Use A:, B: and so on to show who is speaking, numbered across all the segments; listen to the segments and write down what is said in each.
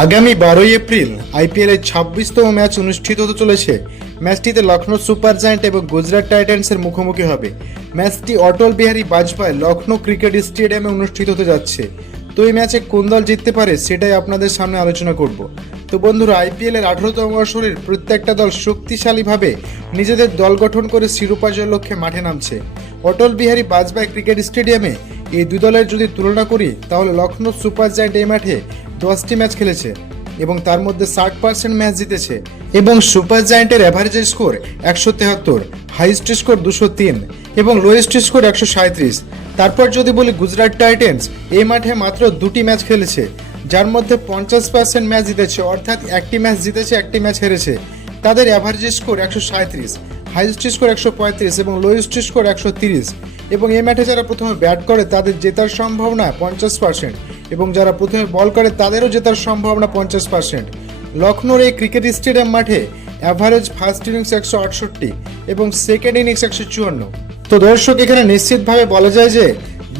A: আগামী বারোই April IPL এর ছাব্বিশতম ম্যাচ অনুষ্ঠিত হতে চলেছে। ম্যাচটিতে লখনৌ সুপার জায়ান্ট এবং গুজরাট টাইটান্সের মুখোমুখি হবে। ম্যাচটি অটল বিহারী বাজপেয়ী লখনৌ ক্রিকেট স্টেডিয়ামে অনুষ্ঠিত হতে যাচ্ছে। তো এই ম্যাচে কোন দল জিততে পারে সেটাই আপনাদের সামনে আলোচনা করব। তো বন্ধুরা, আইপিএল এর আঠারোতম আসরের প্রত্যেকটা দল শক্তিশালীভাবে নিজেদের দল গঠন করে শিরোপা জয়ের লক্ষ্যে মাঠে নামছে। অটল বিহারী বাজপেয়ী ক্রিকেট স্টেডিয়ামে এই দুই দলের যদি তুলনা করি, তাহলে লখনৌ সুপার জায়ান্ট এই মাঠে দশটি ম্যাচ খেলেছে এবং তার মধ্যে ষাট পার্সেন্ট ম্যাচ জিতেছে এবং সুপার জায়ান্টের অ্যাভারেজ স্কোর একশো তেহাত্তর হাইস্ট স্কোর দুশো তিন এবং লোয়েস্ট স্কোর একশো সাঁত্রিশ তারপর যদি বলি গুজরাট টাইটেন্স, এই মাঠে মাত্র দুটি ম্যাচ খেলেছে, যার মধ্যে পঞ্চাশ পার্সেন্ট ম্যাচ জিতেছে, অর্থাৎ একটি ম্যাচ জিতেছে, একটি ম্যাচ হেরেছে। তাদের অ্যাভারেজ স্কোর একশো সাঁত্রিশ হাইস্ট স্কোর একশো পঁয়ত্রিশ এবং লোয়েস্ট স্কোর একশো তিরিশ। এবং এই ম্যাচে যারা প্রথমে ব্যাট করে, তাদের জেতার সম্ভাবনা পঞ্চাশ পার্সেন্ট এবং যারা প্রথমে বল করে, তাদেরও জেতার সম্ভাবনা পঞ্চাশ পার্সেন্ট লখনৌর এই ক্রিকেট স্টেডিয়াম মাঠে অ্যাভারেজ ফার্স্ট ইনিংস একশো আটষট্টি এবং সেকেন্ড ইনিংস একশো চুয়ান্ন। তো দর্শক, এখানে নিশ্চিতভাবে বলা যায় যে,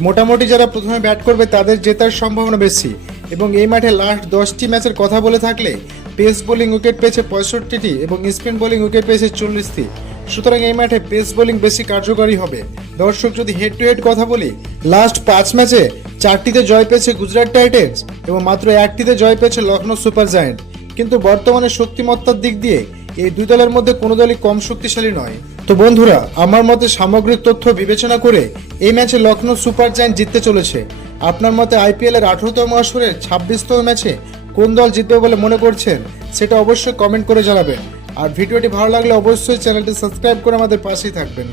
A: মোটামুটি যারা প্রথমে ব্যাট করবে, তাদের জেতার সম্ভাবনা বেশি এবং এই মাঠে লাস্ট দশটি ম্যাচের কথা বলে থাকলে পেস বোলিং উইকেট পেয়েছে পঁয়ষট্টিটি এবং স্পিন বোলিং উইকেট পেয়েছে চল্লিশটি। সুতরাং এই মাঠে পেস বোলিং বেশি কার্যকরী হবে। দর্শক, যদি হেড টু হেড কথা বলি লাস্ট পাঁচ ম্যাচে চারটিতে জয় পেয়েছে গুজরাট টাইটেন্স এবং মাত্র একটিতে জয় পেয়েছে লখনৌ সুপার জায়ান্ট। কিন্তু বর্তমানে শক্তিমত্তার দিক দিয়ে এই দুই দলের মধ্যে কোনো দলই কম শক্তিশালী নয়। তো বন্ধুরা, আমার মতে সামগ্রিক তথ্য বিবেচনা করে এই ম্যাচে লখনৌ সুপার জায়ান্ট জিততে চলেছে। আপনার মতে আইপিএল এর আঠারোতম আসরের ছাব্বিশতম ম্যাচে কোন দল জিতবে বলে মনে করছেন, সেটা অবশ্যই কমেন্ট করে জানাবেন। আর ভিডিওটি ভালো লাগলে অবশ্যই চ্যানেলটি সাবস্ক্রাইব করে আমাদের পাশেই থাকবেন।